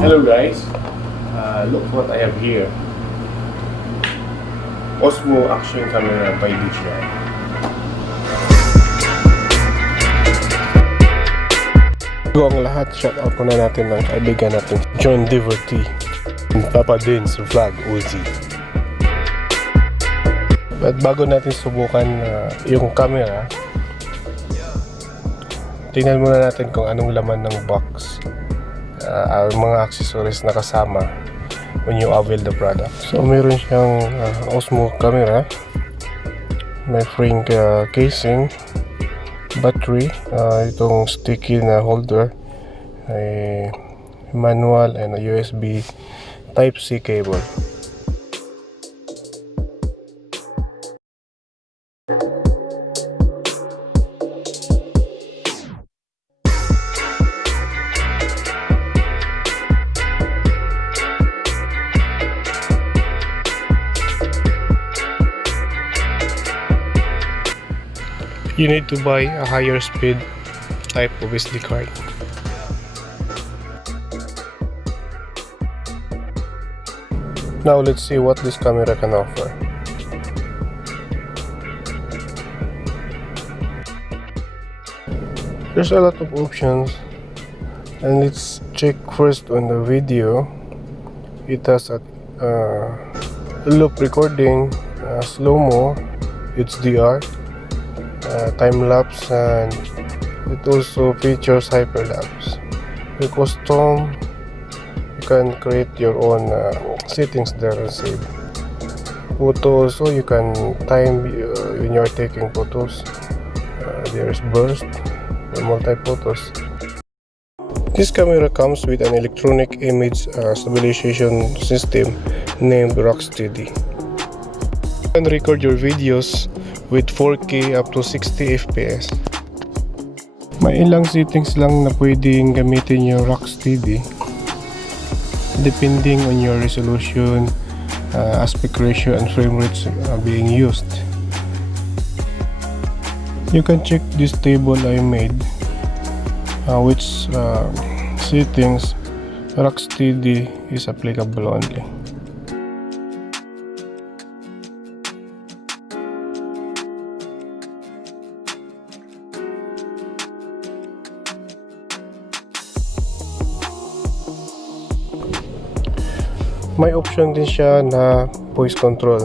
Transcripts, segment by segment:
Hello guys, look what I have here. Osmo Action Camera by DJI. Bago ang lahat, shoutout muna natin ng kaibigan natin, John Devotee, Papa Dins Vlog Uzi. At bago natin subukan yung camera, tingnan muna natin kung anong laman ng box, mga accessories na kasama when you avail the product. So meron siyang Osmo camera, may frame casing, battery, itong sticky na holder, ay manual, and a USB Type-C cable. You need to buy a higher speed type of SD card. Now let's see what this camera can offer. There's a lot of options, and let's check first on the video. It has a loop recording, slow-mo, HDR, time-lapse, and it also features hyperlapse. With custom, you can create your own settings there and save. Photo also, you can time when you're taking photos. There's burst, multi-photos. This camera comes with an electronic image stabilization system named Rocksteady. You can record your videos with 4K up to 60 FPS. May ilang settings lang na pwedeng gamitin yung Rocksteady depending on your resolution, aspect ratio, and frame rates being used. You can check this table I made, which settings Rocksteady is applicable only. May option din siya na voice control.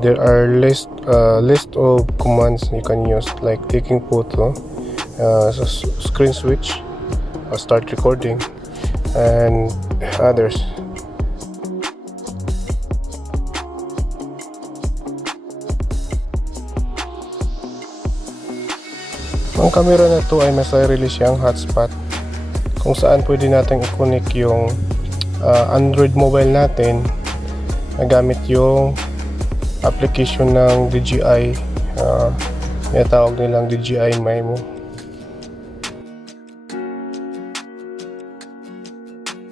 There are list of commands you can use, like taking photo, screen switch, start recording, and others. Ang camera na to ay may sarili siyang hotspot kung saan pwede natin i-connect yung Android mobile natin gamit yung application ng DJI, tawag nilang DJI Mimo.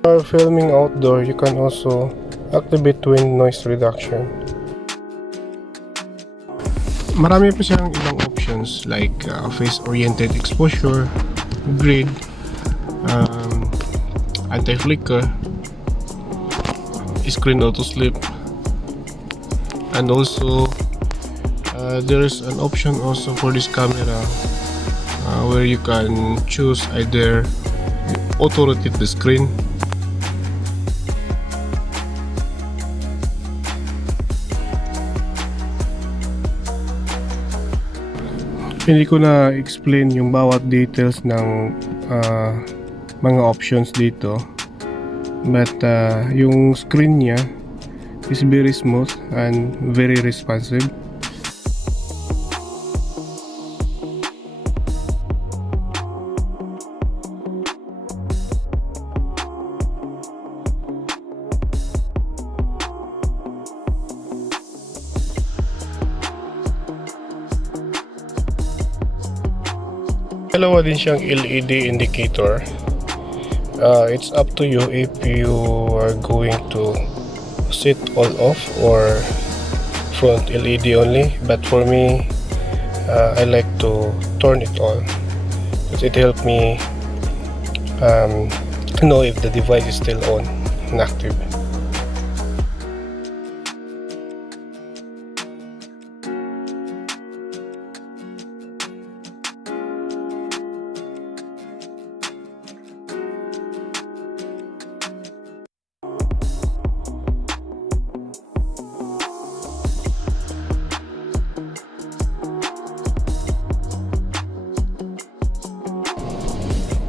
For filming outdoor, you can also activate wind noise reduction. Marami pa siyang ibang options like face-oriented exposure, grid, anti-flicker, screen auto sleep, and also there is an option also for this camera where you can choose either auto rotate the screen, hindi ko na explain yung bawat details ng mga options dito. But yung screen niya is very smooth and very responsive. Dalawa din siyang LED indicator. It's up to you if you are going to set all off or front LED only, but for me I like to turn it on because it helped me know if the device is still on and active.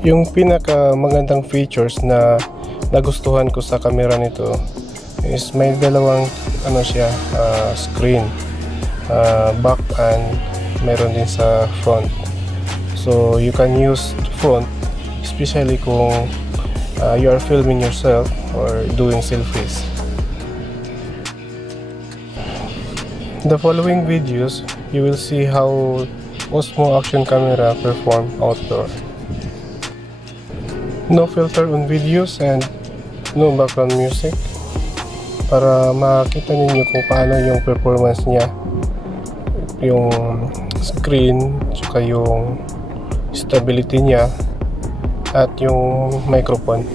Yung pinaka magandang features na nagustuhan ko sa camera nito is may dalawang screen, back and meron din sa front. So you can use front especially kung you are filming yourself or doing selfies. In the following videos, you will see how Osmo Action Camera perform outdoor. No filter on videos and no background music para makita ninyo kung paano yung performance niya, yung screen, tsaka yung stability niya at yung microphone.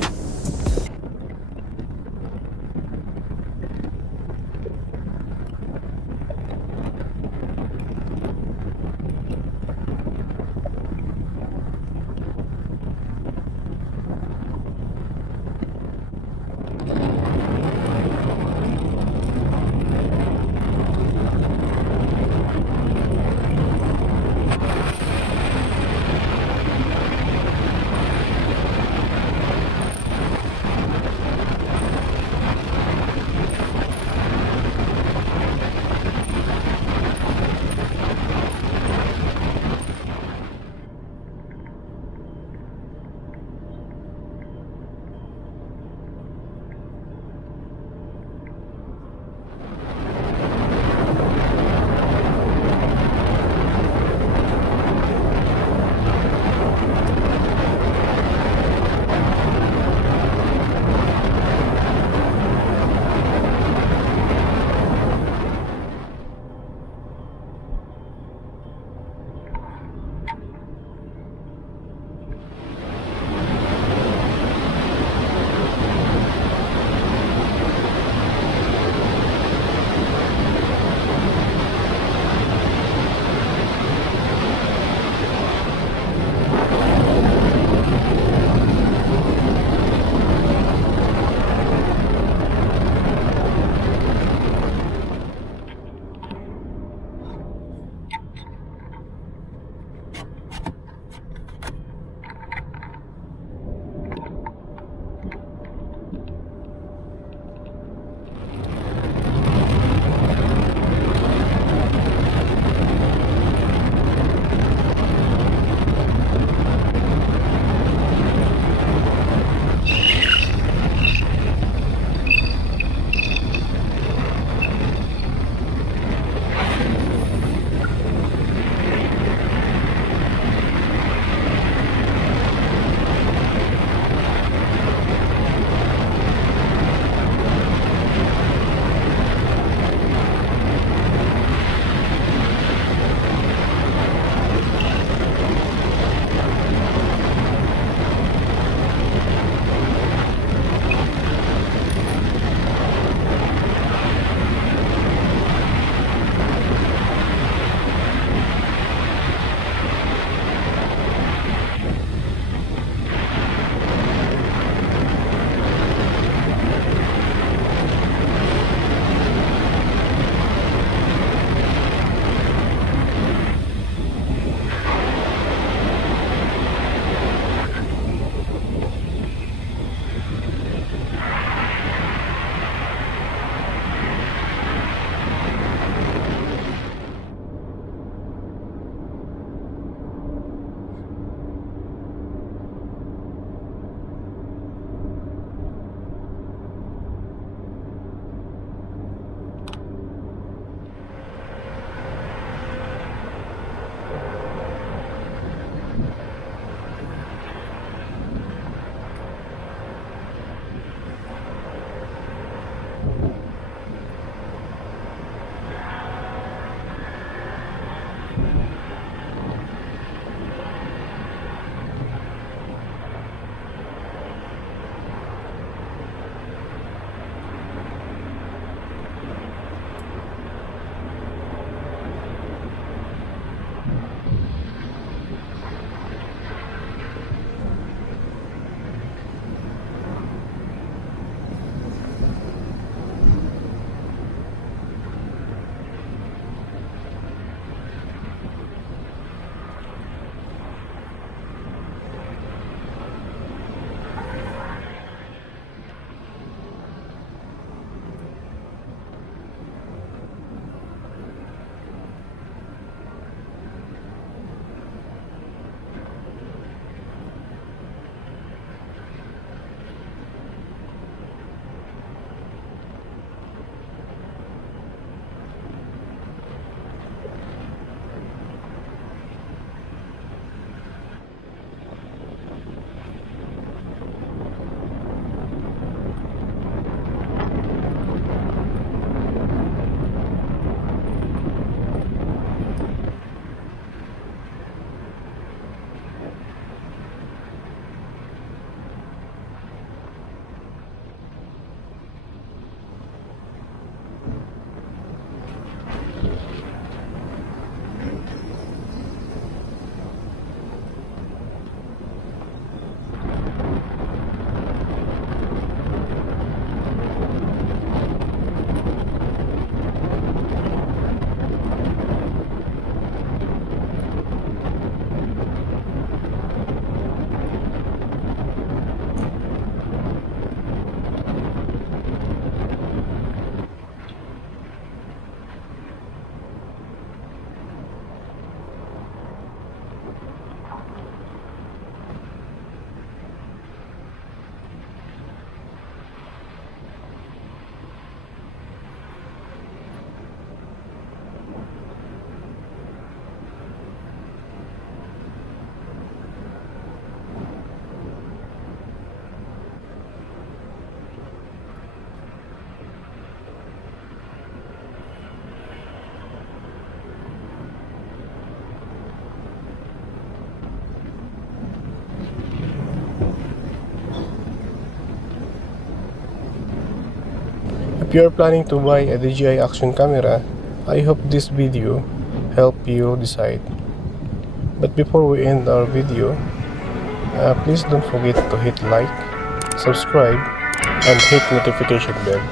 If you are planning to buy a DJI action camera, I hope this video help you decide. But before we end our video, please don't forget to hit like, subscribe, and hit notification bell.